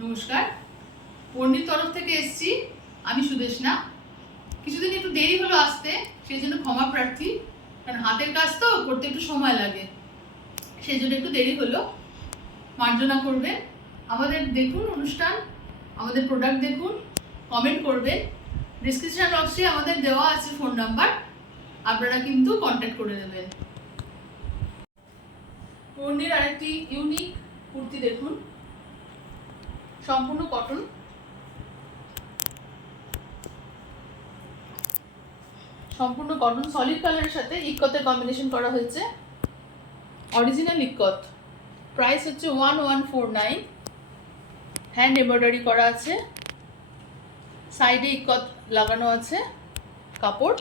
নমস্কার, পর্ণীর তরফ থেকে এসেছি। আমি সুদেশনা। কিছুদিন একটু দেরি হলো আসতে, সেই জন্য ক্ষমা প্রার্থী। কারণ হাতের কাজ তো করতে একটু সময় লাগে, সেই জন্য একটু দেরি হলো, মার্জনা করবেন। আমাদের দেখুন অনুষ্ঠান, আমাদের প্রোডাক্ট দেখুন, কমেন্ট করবেন। ডিসক্রিপশন বক্সে আমাদের দেওয়া আছে ফোন নাম্বার, আপনারা কিন্তু কন্ট্যাক্ট করে নেবেন। পর্ণীর আরেকটি ইউনিক কুর্তি দেখুন, সম্পূর্ণ কটন, সম্পূর্ণ কটন, সলিড কালারের সাথে ইক্কতের কম্বিনেশন করা হয়েছে, অরিজিনাল ইক্কত। প্রাইস হচ্ছে 1149। হ্যান্ড এমব্রয়ডারি করা আছে, সাইডে ইক্কত লাগানো আছে কাপড়।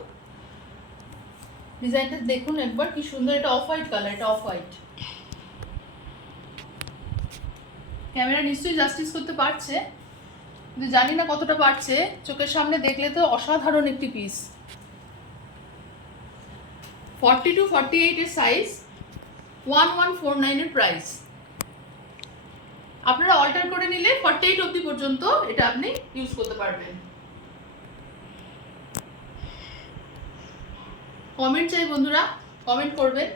ডিজাইনটা দেখুন একবার, কি সুন্দর। এটা অফ হোয়াইট কালার, এটা অফ হোয়াইট। ক্যামেরা নিশ্চয়ই জাস্টিস করতে পারছে, কিন্তু জানি না কতটা পারছে। চোখের সামনে দেখলে তো অসাধারণ একটি পিস। 40 to 48 এর সাইজ, 1149 এর প্রাইস। আপনারা অল্টার করে নিলে 48 অবধি পর্যন্ত এটা আপনি ইউজ করতে পারবেন। কমেন্ট চাই বন্ধুরা, কমেন্ট করবেন।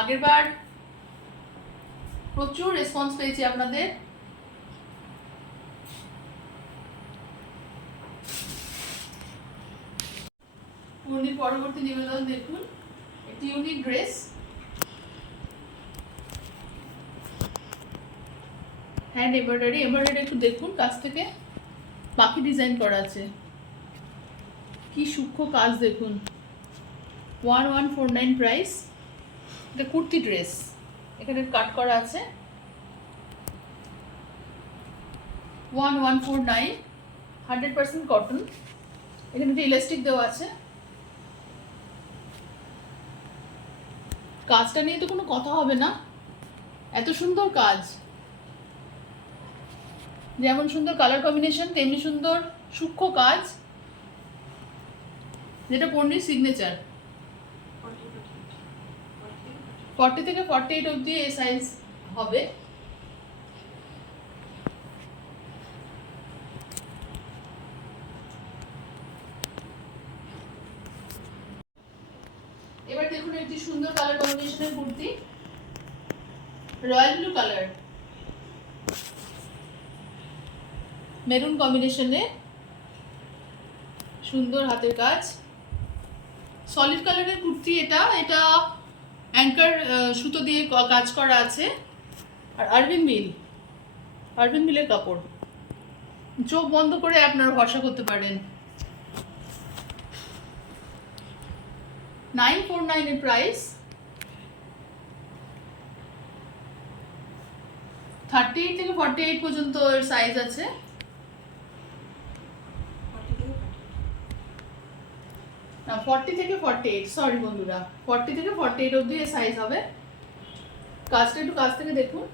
আগেরবার প্রচুর রেসপন্স পেয়েছি আপনাদের। পর্ণীর পরবর্তী নিবেদন দেখুন, একটি unique dress. Hand embroidery, embroidery একটু দেখুন কাছ থেকে, বাকি ডিজাইন করা আছে। কি সূক্ষ্ম কাজ দেখুন। 1149 প্রাইস। এটা কুর্তি ড্রেস, এখানে কাট করা আছে। 1149, 100% কটন। এখানে একটা ইলাস্টিক দেওয়া আছে। কাজটা নিয়ে তো কোনো কথা হবে না, এত সুন্দর কাজ। যেমন সুন্দর কালার কম্বিনেশন, তেমনি সুন্দর সূক্ষ্ম কাজ, যেটা পর্ণীর সিগনেচার। 40 থেকে 48 অবধি এই সাইজ হবে। এবার দেখুন একটি সুন্দর কালার কম্বিনেশনের kurti, royal blue colour, maroon কম্বিনেশনে, সুন্দর হাতের কাজ। সলিড কালারের কুর্তি এটা, এটা অ্যাঙ্কার সুতো দিয়ে কাজ করা আছে। আর আরবিন মিলের কাপড়। চোখ বন্ধ করে আপনারা ভরসা করতে পারেন। 949 এর প্রাইস। 38 থেকে 48 পর্যন্ত এর সাইজ আছে। না, 40 থেকে 48, সরি বন্ধুরা, 40 থেকে 48 অবধি এর সাইজ হবে। কাজটা একটু কাছ থেকে দেখুন।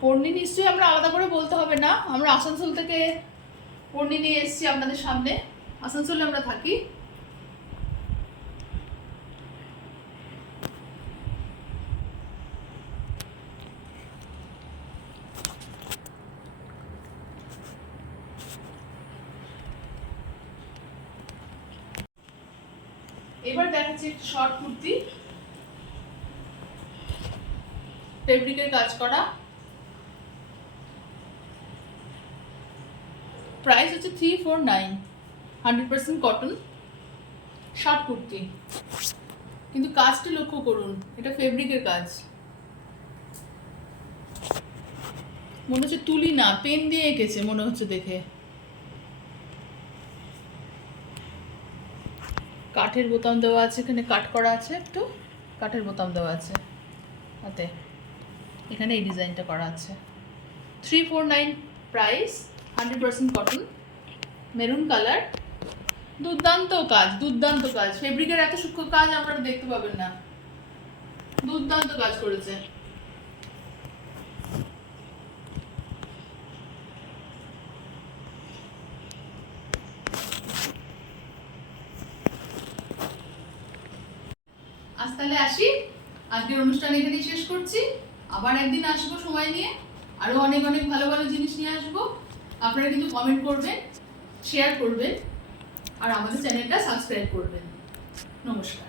পর্ণী নিশ্চয়ই আমরা আলাদা করে বলতে হবে না, আমরা আসানসোল থেকে পর্ণী নিয়ে এসেছি আপনাদের সামনে। আসানসোলে আমরা থাকি। এবার দেখাচ্ছি একটু শর্ট কুর্তি, ফেব্রিকের কাজ করা। প্রাইস হচ্ছে 349, 100% কটন, শর্ট কুর্তি। কিন্তু কাজটি লক্ষ্য করুন, এটা ফেব্রিকের কাজ। মনে হচ্ছে তুলি না, পেন দিয়ে এঁকেছে মনে হচ্ছে দেখে। কাঠের বোতাম দেওয়া আছে, এখানে কাট করা আছে, একটু কাঠের বোতাম দেওয়া আছে হাতে। এখানে এই ডিজাইনটা করা আছে। 349 প্রাইস, 100% কটন, মেরুন কালার। দুর্দান্ত কাজ, দুর্দান্ত কাজ। ফেব্রিকের এত সূক্ষ্ম কাজ আপনারা দেখতে পাবেন না, দুর্দান্ত কাজ করেছে। আজ তাহলে আসি, আজকের অনুষ্ঠান এখানেই শেষ করছি। আবার একদিন আসবো সময় নিয়ে, আরো অনেক অনেক ভালো ভালো জিনিস নিয়ে আসবো। আপনারা কিন্তু কমেন্ট করবেন, শেয়ার করবেন আর আমাদের চ্যানেলটা সাবস্ক্রাইব করবেন। নমস্কার।